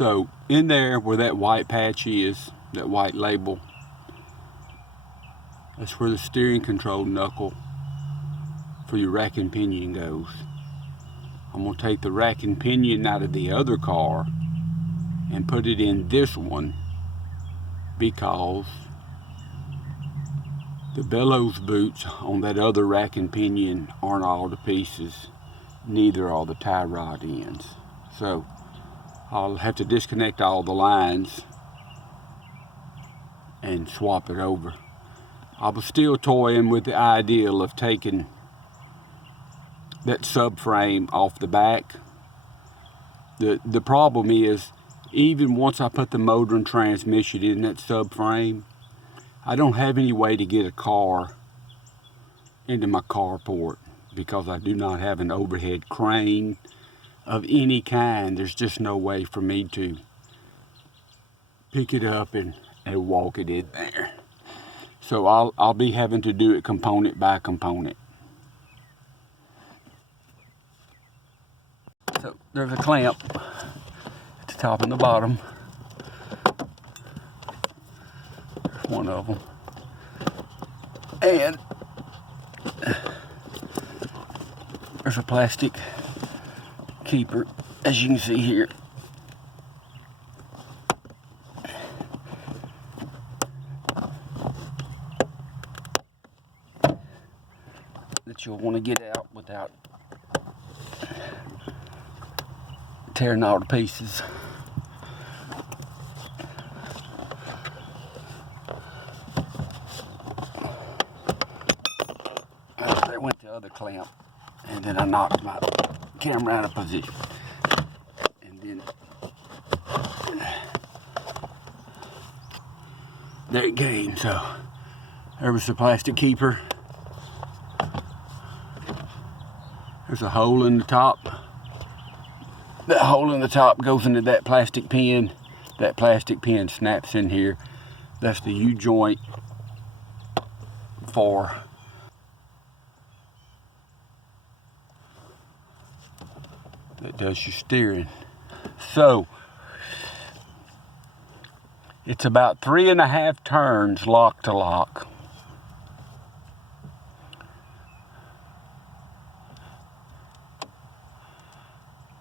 So in there where that white patch is, that white label, that's where the steering control knuckle for your rack and pinion goes. I'm going to take the rack and pinion out of the other car and put it in this one because the bellows boots on that other rack and pinion aren't all to pieces, neither are the tie rod ends. So I'll have to disconnect all the lines and swap it over. I was still toying with the idea of taking that subframe off the back. The problem is, even once I put the motor and transmission in that subframe, I don't have any way to get a car into my carport because I do not have an overhead crane of any kind. There's just no way for me to pick it up and walk it in there. So I'll be having to do it component by component. So there's a clamp at the top and the bottom. There's one of them. And there's a plastic keeper, as you can see here. That you'll want to get out without tearing all to pieces. There went the other clamp, and then I knocked my camera out of position. And then there it came. So there was the plastic keeper. There's a hole in the top. That hole in the top goes into that plastic pin. That plastic pin snaps in here. That's the U-joint for that does your steering. So it's about 3.5 turns lock to lock.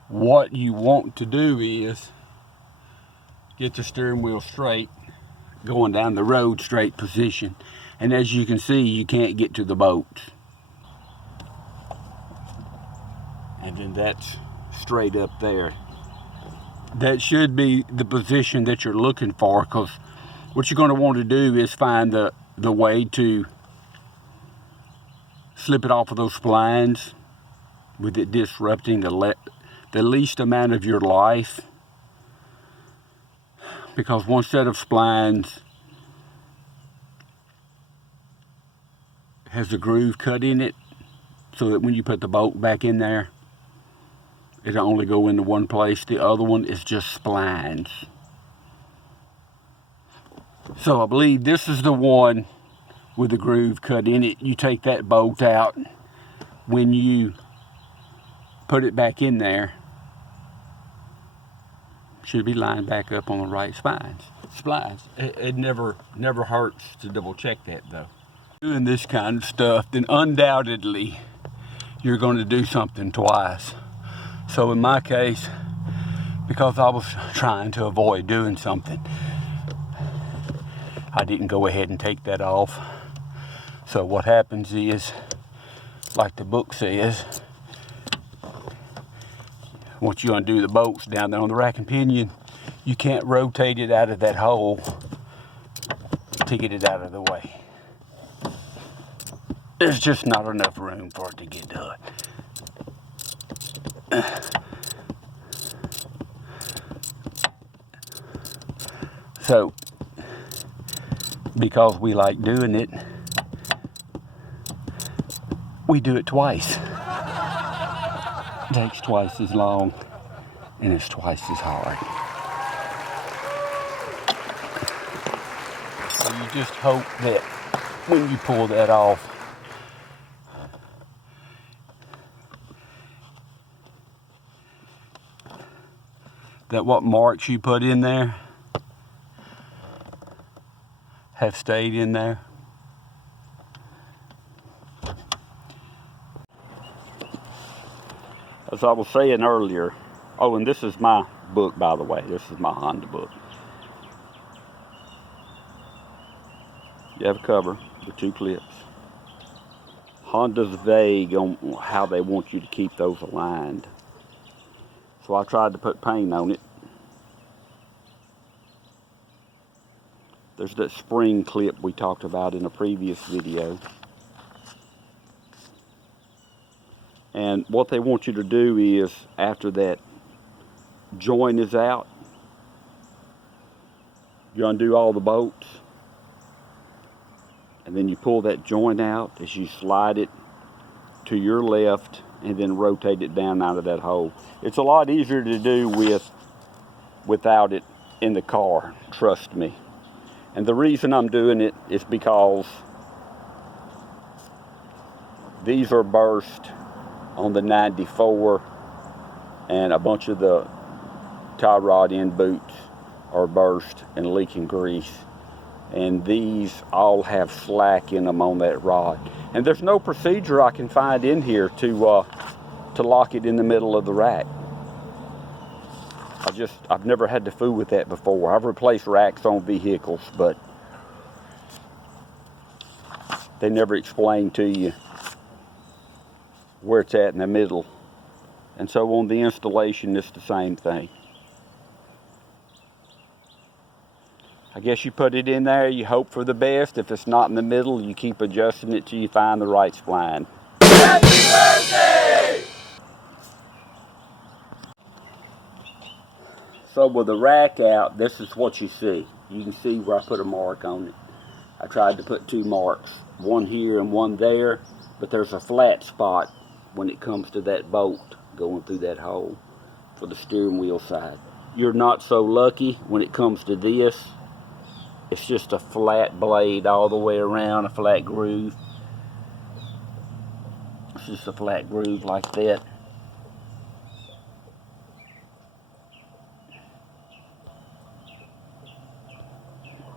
What you want to do is get the steering wheel straight, going down the road straight position. And as you can see, you can't get to the boats. And then that's straight up there. That should be the position that you're looking for, because what you're going to want to do is find the way to slip it off of those splines with it disrupting the least amount of your life, because one set of splines has a groove cut in it so that when you put the bolt back in there, it'll only go into one place. The other one is just splines. So I believe this is the one with the groove cut in it. You take that bolt out. When you put it back in there, should be lined back up on the right splines. It never hurts to double check that though. Doing this kind of stuff, then undoubtedly you're going to do something twice. So in my case, because I was trying to avoid doing something, I didn't go ahead and take that off. So what happens is, like the book says, once you undo the bolts down there on the rack and pinion, you can't rotate it out of that hole to get it out of the way. There's just not enough room for it to get done. So, because we like doing it, we do it twice. It takes twice as long, and it's twice as hard. So you just hope that when you pull that off, that what marks you put in there have stayed in there. As I was saying earlier, oh, and this is my book, by the way. This is my Honda book. You have a cover with 2 clips. Honda's vague on how they want you to keep those aligned. So I tried to put paint on it. There's that spring clip we talked about in a previous video. And what they want you to do is, after that joint is out, you undo all the bolts, and then you pull that joint out as you slide it to your left and then rotate it down out of that hole. It's a lot easier to do without it in the car, trust me. And the reason I'm doing it is because these are burst on the 94, and a bunch of the tie rod end boots are burst and leaking grease. And these all have slack in them on that rod. And there's no procedure I can find in here to lock it in the middle of the rack. I've never had to fool with that before. I've replaced racks on vehicles, but they never explain to you where it's at in the middle. And so on the installation, it's the same thing. I guess you put it in there, you hope for the best. If it's not in the middle, you keep adjusting it till you find the right spline. Happy birthday! So with the rack out, this is what you see. You can see where I put a mark on it. I tried to put 2 marks, one here and one there, but there's a flat spot when it comes to that bolt going through that hole for the steering wheel side. You're not so lucky when it comes to this. It's just a flat blade all the way around, a flat groove. It's just a flat groove like that.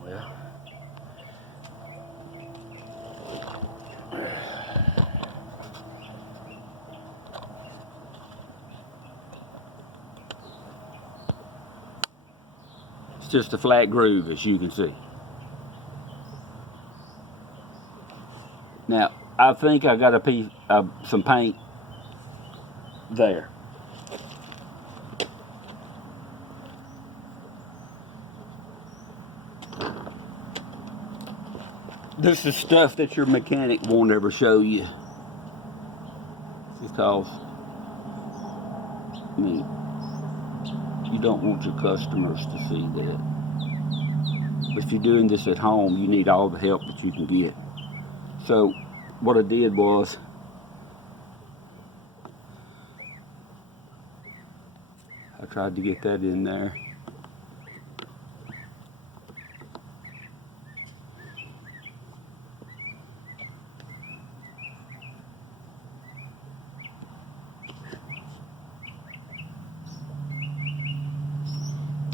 Well, it's just a flat groove, as you can see. Now, I think I got a piece of some paint there. This is stuff that your mechanic won't ever show you, because, I mean, you don't want your customers to see that. But if you're doing this at home, you need all the help that you can get. So what I did was, I tried to get that in there.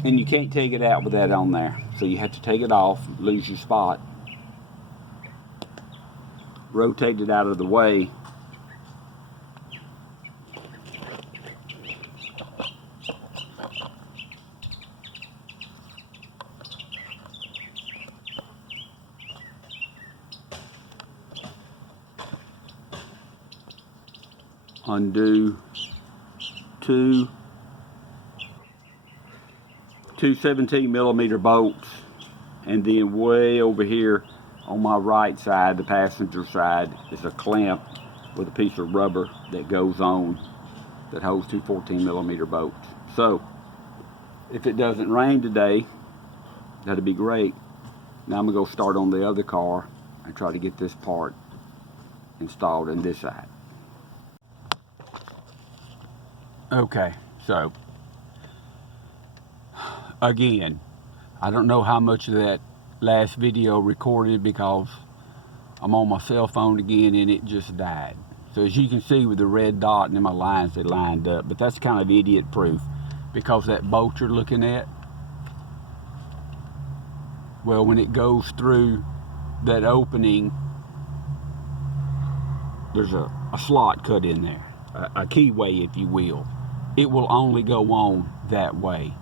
And you can't take it out with that on there. So you have to take it off, lose your spot. Rotate it out of the way. Undo two 17mm bolts, and then way over here on my right side, the passenger side, is a clamp with a piece of rubber that goes on that holds 2 14mm bolts. So if it doesn't rain today, that'd be great. Now I'm gonna go start on the other car and try to get this part installed in this side. Okay, so again, I don't know how much of that last video recorded because I'm on my cell phone again and it just died. So as you can see with the red dot and then my lines, they lined up, but that's kind of idiot proof. because that bolt you're looking at, well, when it goes through that opening, there's a slot cut in there, a keyway, if you will. It will only go on that way.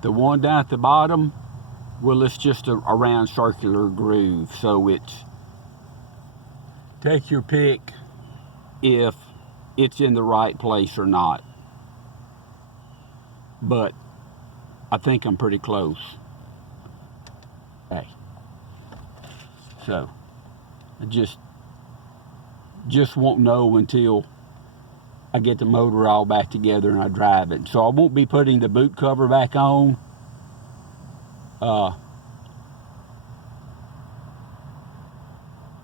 The one down at the bottom, well, it's just a round circular groove, so it's, take your pick if it's in the right place or not. But I think I'm pretty close. Hey, so I just won't know until I get the motor all back together and I drive it. So I won't be putting the boot cover back on.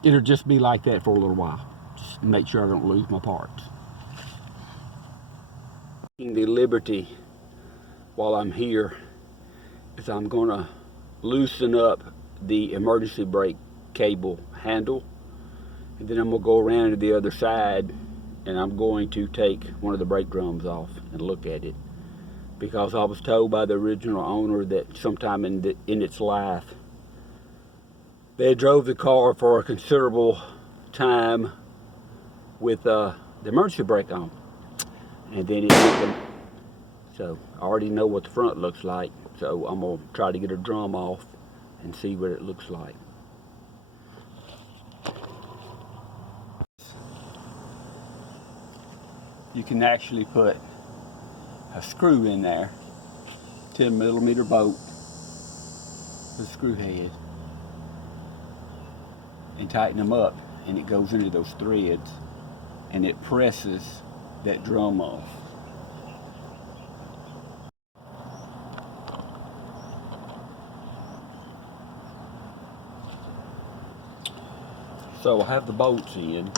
It'll just be like that for a little while. Just make sure I don't lose my parts. Taking the liberty while I'm here is I'm gonna loosen up the emergency brake cable handle, and then I'm gonna go around to the other side and I'm going to take one of the brake drums off and look at it, because I was told by the original owner that sometime in its life they drove the car for a considerable time with the emergency brake on, and then it hit them. So I already know what the front looks like, so I'm gonna try to get a drum off and see what it looks like. You can actually put a screw in there, 10mm bolt, the screw head, and tighten them up, and it goes into those threads and it presses that drum off. So I have the bolts in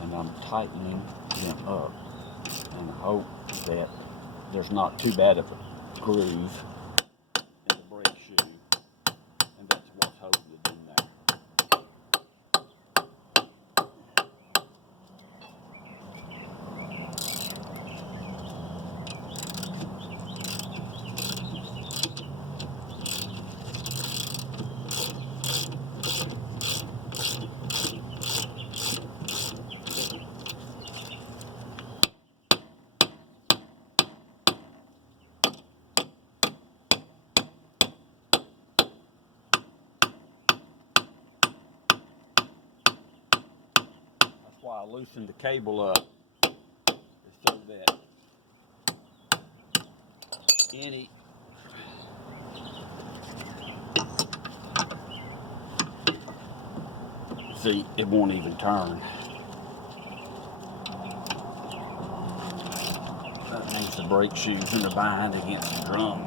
and I'm tightening them up, and I hope that there's not too bad of a groove in the brake shoe, and that's what's holding it in there. Why I loosened the cable up, is so that any see, it won't even turn. That means the brake shoe's in the bind against the drum.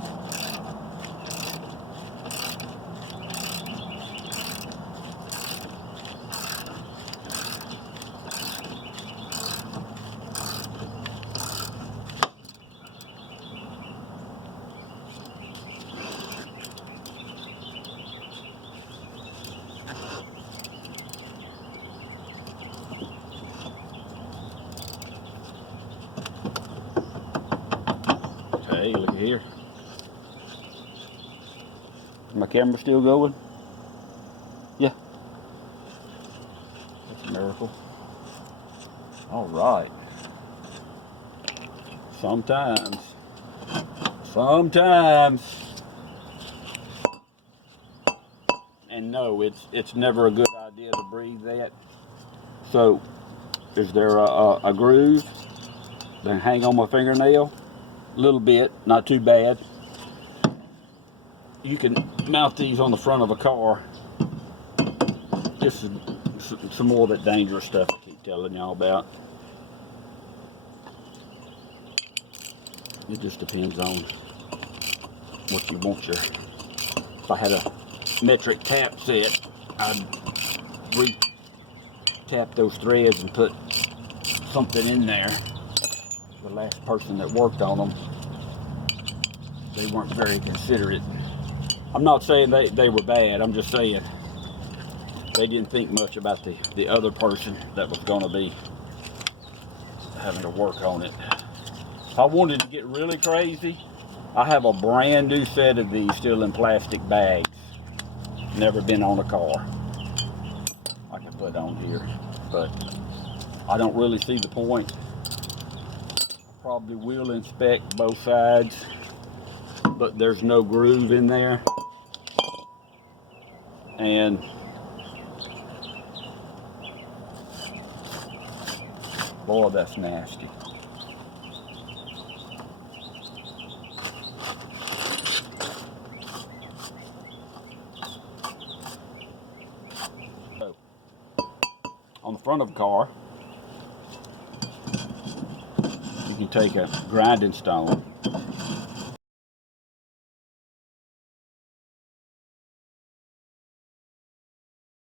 Hey, look at here. Is my camera still going? Yeah. That's a miracle. All right. Sometimes. And no, it's never a good idea to breathe that. So, is there a groove that hang on my fingernail? A little bit, not too bad. You can mount these on the front of a car. This is some more of that dangerous stuff I keep telling y'all about. It just depends on what you want your. If I had a metric tap set, I'd re-tap those threads and put something in there. The last person that worked on them, they weren't very considerate. I'm not saying they were bad, I'm just saying they didn't think much about the other person that was going to be having to work on it. If I wanted to get really crazy, I have a brand new set of these still in plastic bags. Never been on a car. I can put on here, but I don't really see the point. Probably will inspect both sides, but there's no groove in there. And boy, that's nasty. So, on the front of the car, you can take a grinding stone